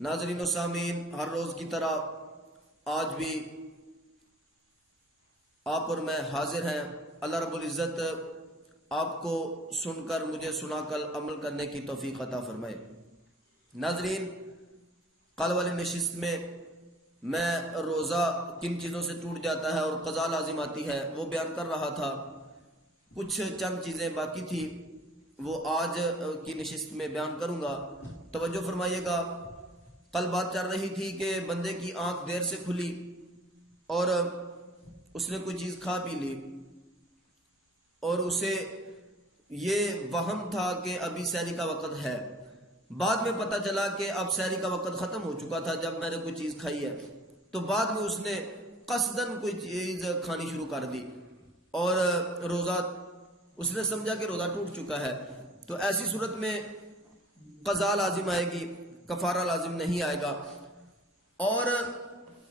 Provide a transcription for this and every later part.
ناظرین و سامعین، ہر روز کی طرح آج بھی آپ اور میں حاضر ہیں۔ اللہ رب العزت آپ کو سن کر مجھے سنا کر عمل کرنے کی توفیق عطا فرمائے۔ ناظرین، کل والی نشست میں روزہ کن چیزوں سے ٹوٹ جاتا ہے اور قضا لازم آتی ہے وہ بیان کر رہا تھا۔ کچھ چند چیزیں باقی تھی، وہ آج کی نشست میں بیان کروں گا، توجہ فرمائیے گا۔ کل بات چل رہی تھی کہ بندے کی آنکھ دیر سے کھلی اور اس نے کوئی چیز کھا پی لی اور اسے یہ وہم تھا کہ ابھی سحری کا وقت ہے۔ بعد میں پتہ چلا کہ اب سحری کا وقت ختم ہو چکا تھا جب میں نے کوئی چیز کھائی ہے، تو بعد میں اس نے قصدن کوئی چیز کھانی شروع کر دی اور روزہ اس نے سمجھا کہ روزہ ٹوٹ چکا ہے، تو ایسی صورت میں قضا لازم آئے گی، کفارہ لازم نہیں آئے گا۔ اور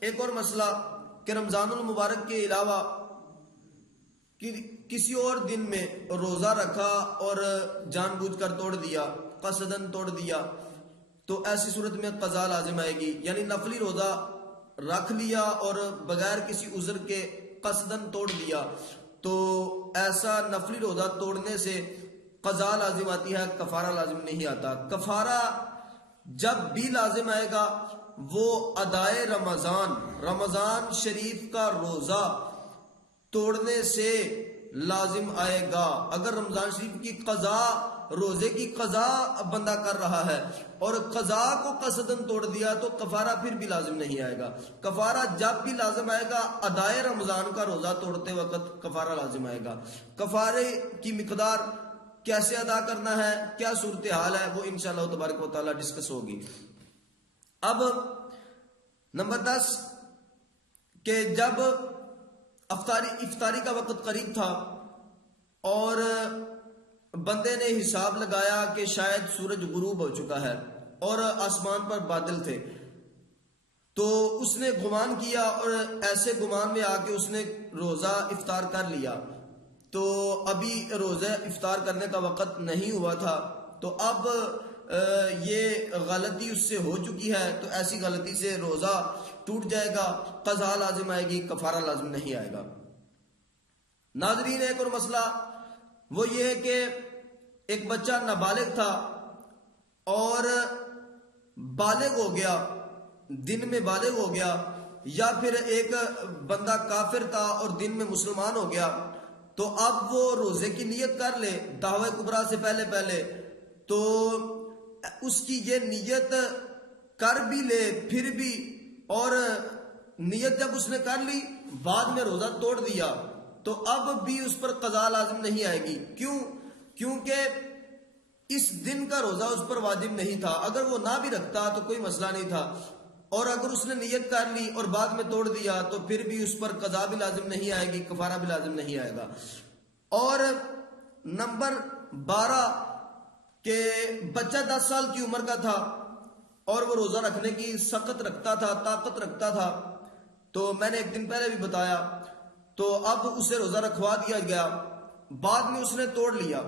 ایک اور مسئلہ کہ رمضان المبارک کے علاوہ کسی اور دن میں روزہ رکھا اور جان بوجھ کر توڑ دیا، قصدن توڑ دیا، تو ایسی صورت میں قضا لازم آئے گی۔ یعنی نفلی روزہ رکھ لیا اور بغیر کسی عذر کے قصدن توڑ دیا، تو ایسا نفلی روزہ توڑنے سے قضا لازم آتی ہے، کفارہ لازم نہیں آتا۔ کفارہ جب بھی لازم آئے گا وہ ادائے رمضان شریف کا روزہ توڑنے سے لازم آئے گا۔ اگر رمضان شریف کی قضا، روزے کی قضا بندہ کر رہا ہے اور قضا کو قصدن توڑ دیا تو کفارہ پھر بھی لازم نہیں آئے گا۔ کفارہ جب بھی لازم آئے گا ادائے رمضان کا روزہ توڑتے وقت کفارہ لازم آئے گا۔ کفارے کی مقدار کیسے ادا کرنا ہے، کیا صورتحال ہے، وہ انشاءاللہ تبارک و تعالی ڈسکس ہوگی۔ اب نمبر 10 کہ جب افطاری کا وقت قریب تھا اور بندے نے حساب لگایا کہ شاید سورج غروب ہو چکا ہے اور آسمان پر بادل تھے، تو اس نے گمان کیا اور ایسے گمان میں آ کے اس نے روزہ افطار کر لیا، تو ابھی روزہ افطار کرنے کا وقت نہیں ہوا تھا، تو اب یہ غلطی اس سے ہو چکی ہے، تو ایسی غلطی سے روزہ ٹوٹ جائے گا، قضا لازم آئے گی، کفارہ لازم نہیں آئے گا۔ ناظرین، ایک اور مسئلہ وہ یہ ہے کہ ایک بچہ نابالغ تھا اور بالغ ہو گیا، دن میں بالغ ہو گیا، یا پھر ایک بندہ کافر تھا اور دن میں مسلمان ہو گیا، تو اب وہ روزے کی نیت کر لے دعوی کبریٰ سے پہلے، تو اس کی یہ نیت کر بھی لے پھر بھی، اور نیت جب اس نے کر لی بعد میں روزہ توڑ دیا، تو اب بھی اس پر قضا لازم نہیں آئے گی۔ کیونکہ اس دن کا روزہ اس پر واجب نہیں تھا، اگر وہ نہ بھی رکھتا تو کوئی مسئلہ نہیں تھا، اور اگر اس نے نیت کر لی اور بعد میں توڑ دیا تو پھر بھی اس پر قضا بھی لازم نہیں آئے گی، کفارہ بھی لازم نہیں آئے گا۔ اور نمبر 12 کہ بچہ 10 سال کی عمر کا تھا اور وہ روزہ رکھنے کی سخت رکھتا تھا، طاقت رکھتا تھا، تو میں نے ایک دن پہلے بھی بتایا، تو اب اسے روزہ رکھوا دیا گیا، بعد میں اس نے توڑ لیا،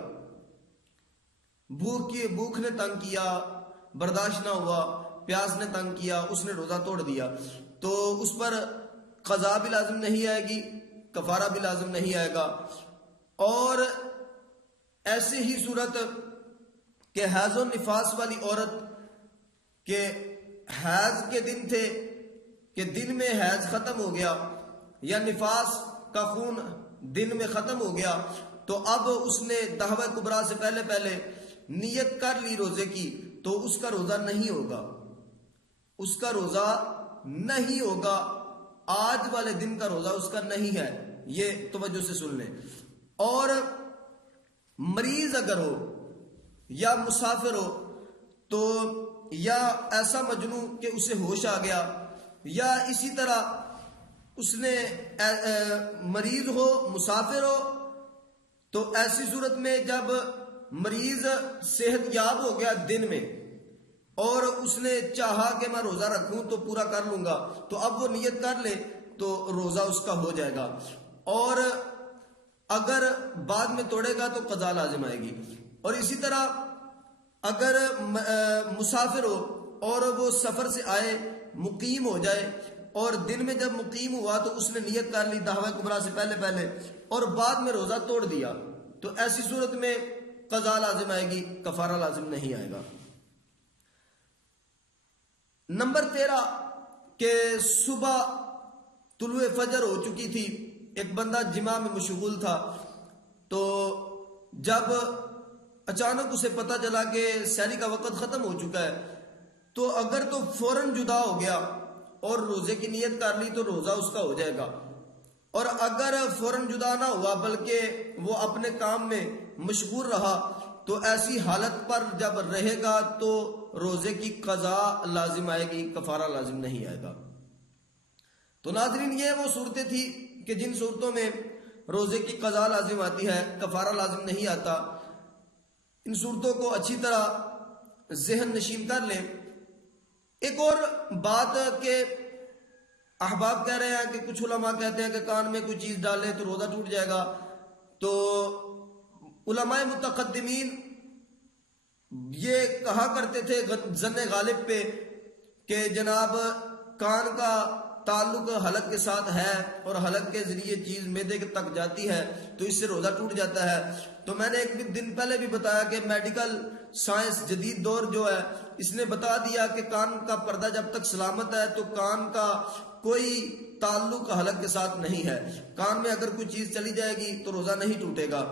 بھوک نے تنگ کیا، برداشت نہ ہوا، پیاس نے تنگ کیا، اس نے روزہ توڑ دیا، تو اس پر قضا بھی لازم نہیں آئے گی، کفارہ بھی لازم نہیں آئے گا۔ اور ایسے ہی صورت کہ حیض و نفاس والی عورت کہ حیض کے دن تھے کہ دن میں حیض ختم ہو گیا یا نفاس کا خون دن میں ختم ہو گیا، تو اب اس نے دعوی کبریٰ سے پہلے نیت کر لی روزے کی، تو اس کا روزہ نہیں ہوگا، اس کا روزہ نہیں ہوگا، آج والے دن کا روزہ اس کا نہیں ہے، یہ توجہ سے سن لیں۔ اور مریض اگر ہو یا مسافر ہو، تو یا ایسا مجنون کہ اسے ہوش آ گیا، یا اسی طرح اس نے مریض ہو، مسافر ہو، تو ایسی صورت میں جب مریض صحت یاب ہو گیا دن میں اور اس نے چاہا کہ میں روزہ رکھوں تو پورا کر لوں گا، تو اب وہ نیت کر لے تو روزہ اس کا ہو جائے گا، اور اگر بعد میں توڑے گا تو قضا لازم آئے گی۔ اور اسی طرح اگر مسافر ہو اور وہ سفر سے آئے مقیم ہو جائے، اور دن میں جب مقیم ہوا تو اس نے نیت کر لی دعوی کبریٰ سے پہلے اور بعد میں روزہ توڑ دیا، تو ایسی صورت میں قضا لازم آئے گی، کفارہ لازم نہیں آئے گا۔ نمبر 13 کہ صبح طلوع فجر ہو چکی تھی، ایک بندہ جماع میں مشغول تھا، تو جب اچانک اسے پتہ چلا کہ سحری کا وقت ختم ہو چکا ہے، تو اگر تو فوراً جدا ہو گیا اور روزے کی نیت کر لی تو روزہ اس کا ہو جائے گا، اور اگر فوراً جدا نہ ہوا بلکہ وہ اپنے کام میں مشغول رہا تو ایسی حالت پر جب رہے گا تو روزے کی قضا لازم آئے گی، کفارہ لازم نہیں آئے گا۔ تو ناظرین یہ وہ صورتیں تھی کہ جن صورتوں میں روزے کی قضا لازم آتی ہے، کفارہ لازم نہیں آتا۔ ان صورتوں کو اچھی طرح ذہن نشین کر لیں۔ ایک اور بات کہ احباب کہہ رہے ہیں کہ کچھ علماء کہتے ہیں کہ کان میں کوئی چیز ڈالے تو روزہ ٹوٹ جائے گا، تو علماء متقدمین یہ کہا کرتے تھے ظن غالب پہ کہ جناب کان کا تعلق حلق کے ساتھ ہے اور حلق کے ذریعے چیز معدے تک جاتی ہے تو اس سے روزہ ٹوٹ جاتا ہے۔ تو میں نے ایک دن پہلے بھی بتایا کہ میڈیکل سائنس جدید دور جو ہے اس نے بتا دیا کہ کان کا پردہ جب تک سلامت ہے تو کان کا کوئی تعلق حلق کے ساتھ نہیں ہے، کان میں اگر کوئی چیز چلی جائے گی تو روزہ نہیں ٹوٹے گا۔